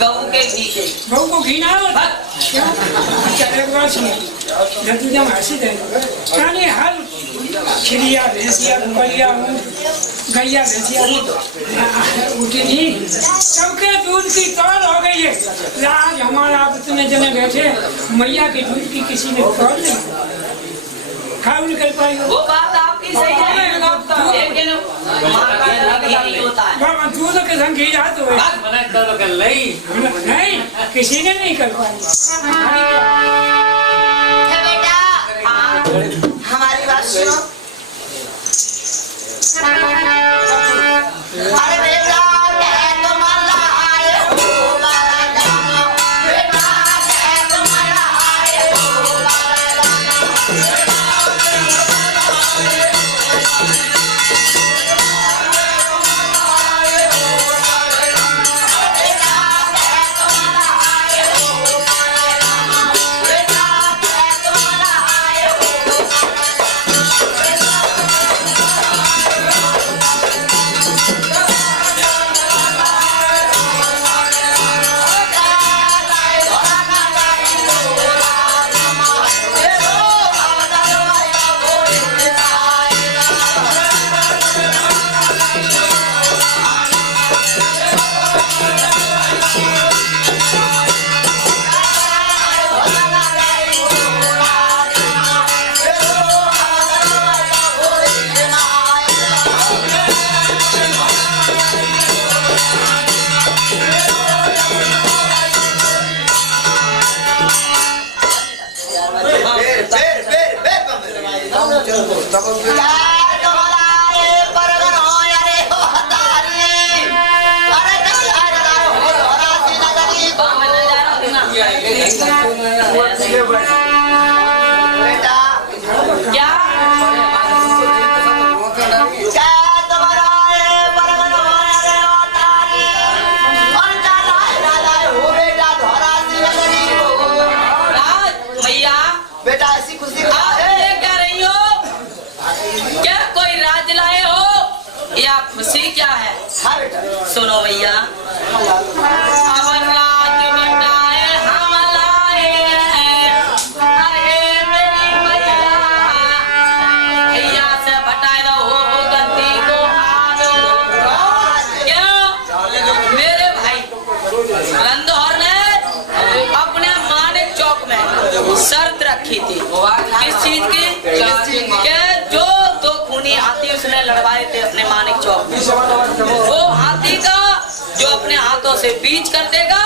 गऊ के घी के। गऊ को घी ना हो क्या? अच्छा एक बात सुनो, जब तुझे हंसी दे यानी हर खिरिया भैंसिया बकरिया गैया भैंसिया उठी नहीं, सबके दूध की तौल हो गई है। आज हमारा आप इतने जने बैठे, मैया के दूध की किसी ने तौल नहीं खाऊ निकल पाई। वो बात आपकी सही है, लेकिन नहीं होता है। बाबा दूध के संग घी जाते हुए नहीं, किसी ने नहीं कर पाई। बेटा हमारी बात सुनो। अरे बेटा सुनो भैया, अमर राज बटाए हम लाए, अरे मेरी मैया, भैया से बटाए दो गद्दी को आदो। क्यों? मेरे भाई रंधौर ने अपने मानिक चौक में शर्त रखी थी। किस चीज की? के जो दो खूनी हाथी उसने लड़वाए थे अपने मानिक चौक में, वो हाथी का जो अपने हाथों से बीच कर देगा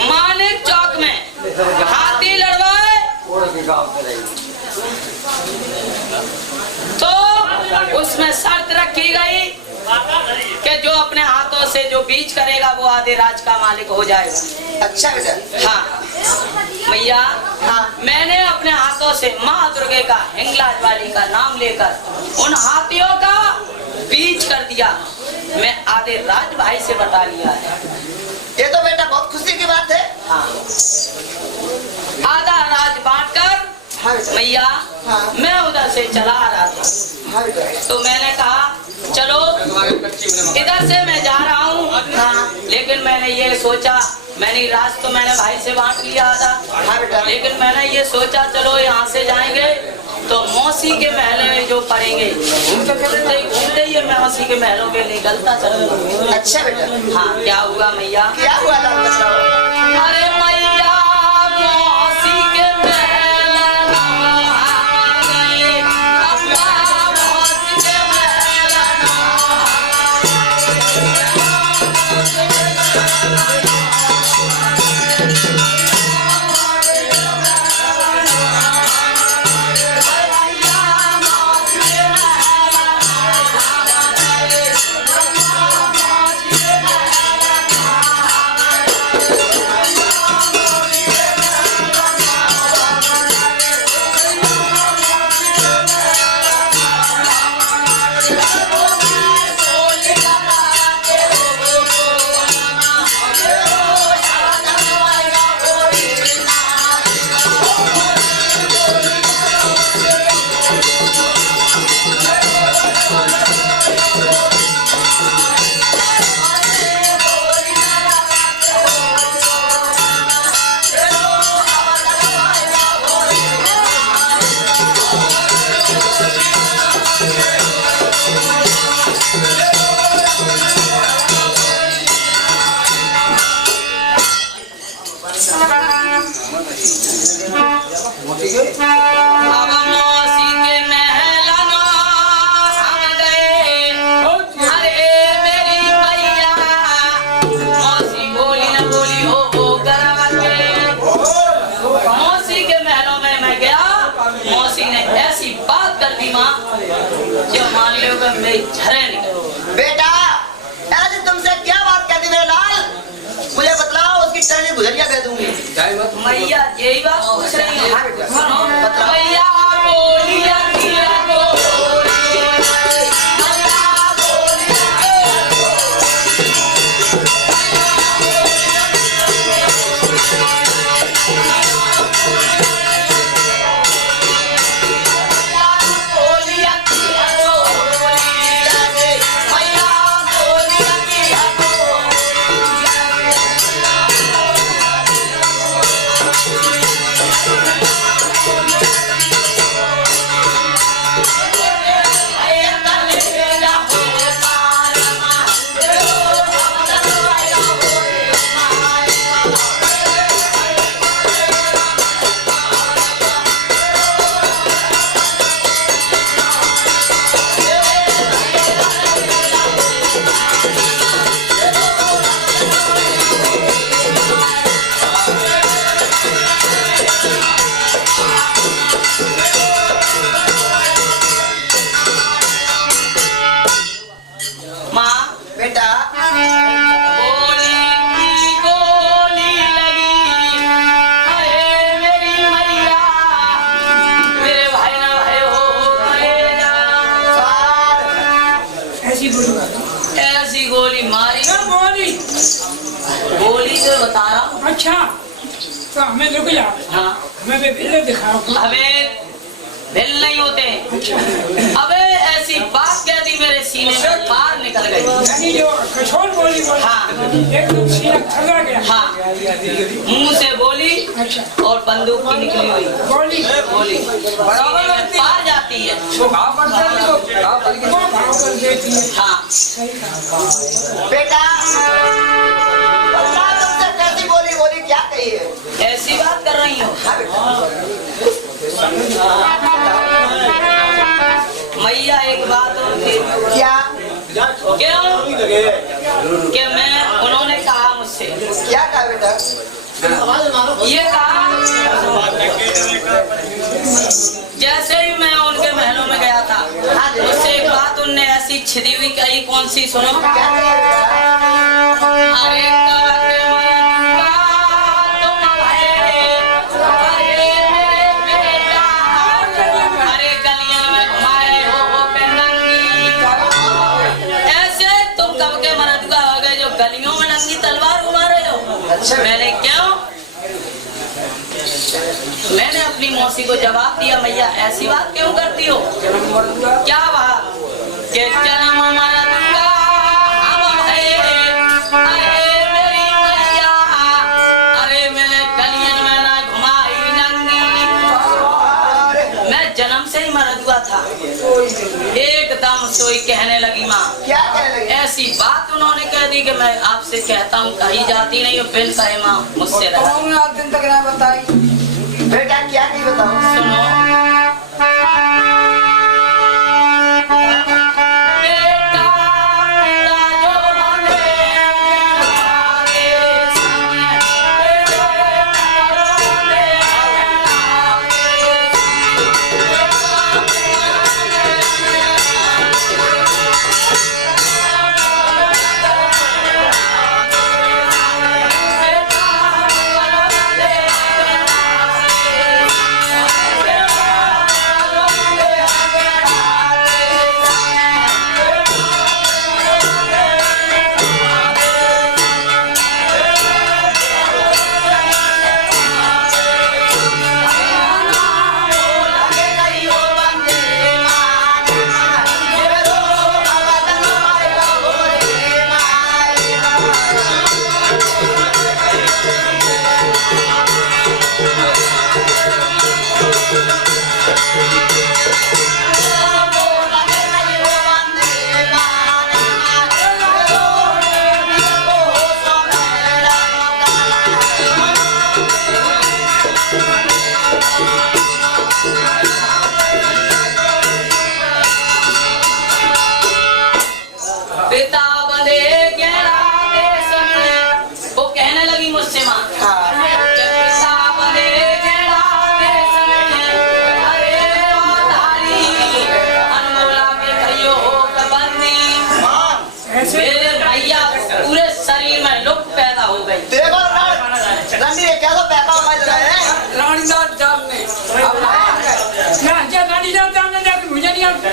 मानिक चौक में हाथी लड़वाए तो उसमें शर्त रखी गई कि जो अपने हाथों से जो बीच करेगा वो आधे राज का मालिक हो जाएगा। अच्छा बेटा। हाँ भैया, हाँ मैंने अपने हाथों से माँ दुर्गे का हिंगलाज वाली का नाम लेकर उन हाथियों का बीच कर दिया। मैं आधे राज भाई से बता लिया है। ये तो बेटा बहुत खुशी की बात है। हाँ आधा राज बांटकर भैया मैं उधर से चला आ रहा था, तो मैंने कहा चलो इधर से मैं जा रहा हूँ। लेकिन मैंने ये सोचा, मैंने राज तो मैंने भाई से बांट लिया था, लेकिन मैंने ये सोचा चलो यहाँ से जाएंगे तो मौसी के महल में जो पड़ेंगे घूमते ही मैं मौसी के महलों में निकलता चलूंगा। अच्छा बेटा। हाँ क्या हुआ मैया? क्या हुआ? अरे मैया मौसी के जो मान लो कि मैं झरे निकल। बेटा ऐसे तुमसे क्या बात कहती मेरे लाल, मुझे बतलाओ, उसकी टर्नी गुजरिया दे दूंगी। मैया यही बात पूछ रही हूँ, सुनो बतलाओ। मैया बोलिया किया बेटा गोली की गोली लगी, अरे मेरी मैया, मेरे भाई ना भाई हो कलेजा। ऐसी बोली, ऐसी गोली मारी, क्या बोली? गोली से बता रहा हूँ। अच्छा तो हमें रुक जा, हाँ हमें भी भिल्ले दिखाओ। अबे भिल नहीं होते, अबे ऐसी बात कह दी मेरे सीने में पार निकल गई। यानी जो कठोर बोली बोली, हाँ एकदम सीधा खड़ा गया। हाँ, मुंह से बोली अच्छा और बंदूक की निकली हुई बोली गोली सीने में पार जाती है। वो भाव कर देती है। हाँ सही कहा। बेटा बतलाओ तुमसे कैसी बोली बोली, क्या कही है? ऐसी बात कर रही हूँ मैया। एक बात और थी, क्या क्यों कि मैं, उन्होंने कहा मुझसे, क्या कहा बेटा? ये कहा जैसे ही मैं उनके महलों में गया था, मुझसे एक बात उनने ऐसी छिदी हुई कही, कौन सी सुनो। क्या कही बेटा? अरे काके मरदुआ तुम भये, अरे मेरे बेटा, अरे गलियां में घुमाए हो के नंगी। ऐसे तुम कब के मरदुआ हो गए जो गलियों में नंगी तलवार घुमा रहे हो? अच्छा। मैंने क्यों? मैंने अपनी मौसी को जवाब दिया, मैया ऐसी बात क्यों करती हो? क्या बात कि जन्म मरदुआ हम है, अरे मेरी मैया, अरे मैंने गलियन में ना घुमाई नंगी। मैं जन्म से ही मरदुआ था। एकदम सोई कहने लगी माँ, क्या कहने लगी? ऐसी बात उन्होंने कह दी कि मैं आपसे कहता हूँ कहीं जाती नहीं हो, बिन कहे माँ मुझसे रहा। दिन तक ना बताई बेटा, क्या कही बताओ? सुनो बेटा, जो बने हमारे सामने,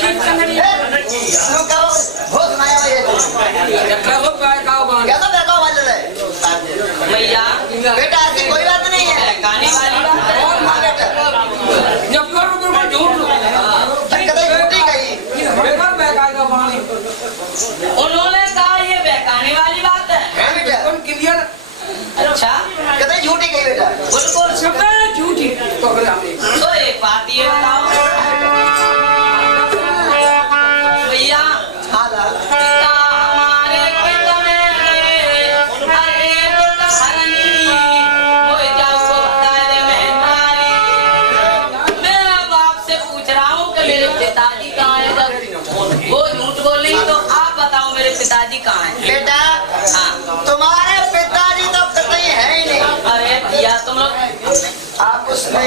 ठीक संगनी तू कहो हो सुनाया भाई क्या हो बहकाओ बांध क्या तो बहकाओ वाले रहे मैया बेटा ऐसी कोई बात नहीं है बहकाने वाली बात है। कौन मां बेटा जब करो तो मैं झूठ कदे झूठी कही बेकार बहकाएगा बांध उन्होंने कहा ये बहकाने वाली बात है। है बेटा कौन क्लियर अच्छा कदे झूठी कही बेटा बिल्कुल। सब झूठी तो फिर हम तो एक बात ये बताओ भैया, हां लाल पिता हमारे खेत में गए, अरे पुत्र हरनी, मोए जाओ को बता दे मेहतारी। मैं अब आपसे पूछ रहा हूँ कि मेरे पिताजी कहाँ हैं? जब वो झूठ बोली तो आप बताओ मेरे पिताजी कहाँ हैं? बेटा हाँ। तुम्हारे पिताजी तो कतई है ही नहीं अरे भैया तुम लोग आप उसमें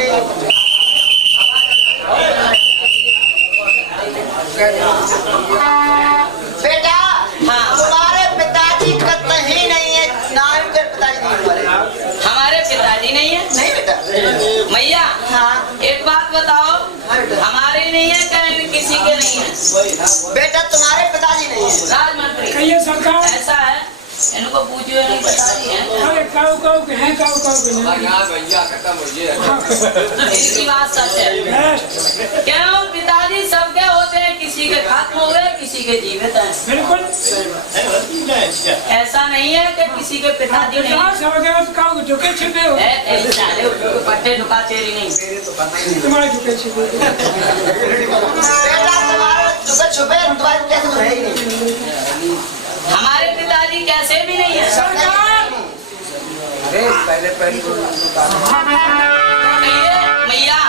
बेटा हाँ। तुम्हारे पिताजी कतई नहीं है नाम के पिताजी नहीं हमारे हमारे पिताजी नहीं है? नहीं बेटा मैया हाँ एक बात बताओ, हमारे नहीं है कहीं किसी के नहीं है? बेटा तुम्हारे पिताजी नहीं है राजमंत्री कहिए सरकार ऐसा है, इनको पूछिए नहीं पिताजी हैं। अरे काऊ काऊ के हैं काऊ काऊ के नहीं यहाँ भैया खत्म हो गया इनकी बात सच है। क्यों पिताजी सबके होते हैं, किसी के खत्म हो गए किसी के जीवित हैं। बिल्कुल ऐसा नहीं है कि किसी के पिताजी नहीं विकास हो गया तो काऊ झुके छिपे हो है। तेरी साले उनको पट्टे ढुका तेरी नहीं। तुम्हारे झुके छिपे बेटा तुम्हारे छुपे छुपे तुम्हारे कैसे है ही नहीं हमारे पिताजी कैसे भी नहीं है। सरकार अरे पहले पहले मैया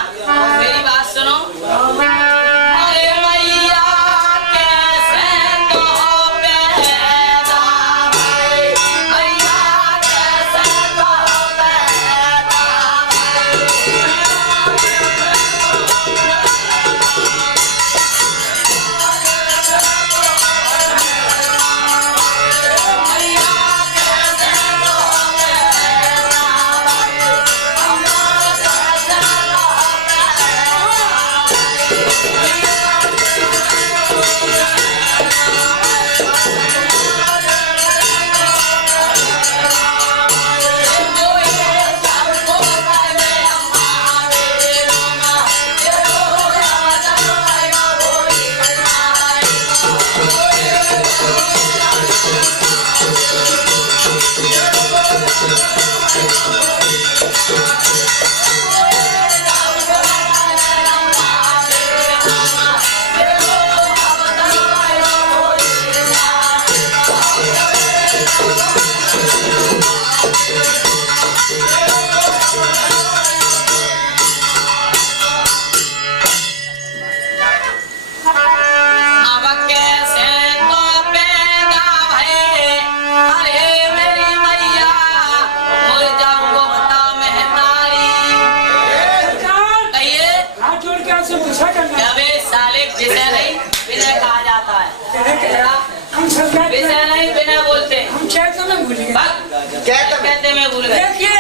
मेरी बात सुनो। अरे मैया कैसे तो पैदा भई, मैया कैसे तो पैदा अब कैसे तो पैदा भये, अरे मेरी मैया मुझ जाऊंगो बता मेहतारी। सरकार कहिए हाथ जोड़ के आपसे पूछा करना अबे साले विषय नहीं विनय कहा जाता है। हम सरकार विषय नहीं विनय बोलते। हम चैत्र में भूल गए कहते मैं भूल गए। देखिए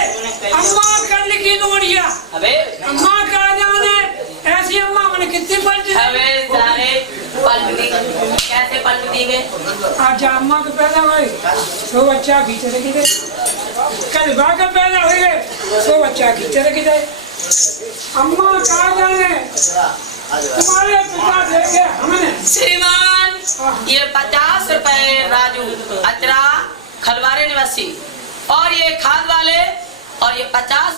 अम्मा कर लिखी नोड़िया अबे अम्मा का जाने ऐसी अम्मा मैंने कितनी पलटी अबे साले पलटी कैसे पलटी गए? आज अम्मा का पैदा हुए तो बच्चा खींचे रखी दे कल बा का पैदा हुए तो बच्चा खींचे रखी दे अम्मा कहा जाने तुम्हारे पिता देखे हमने श्रीमान ये 50 रुपए राजू अचरा खलवारे निवासी और ये खाद वाले और ये 50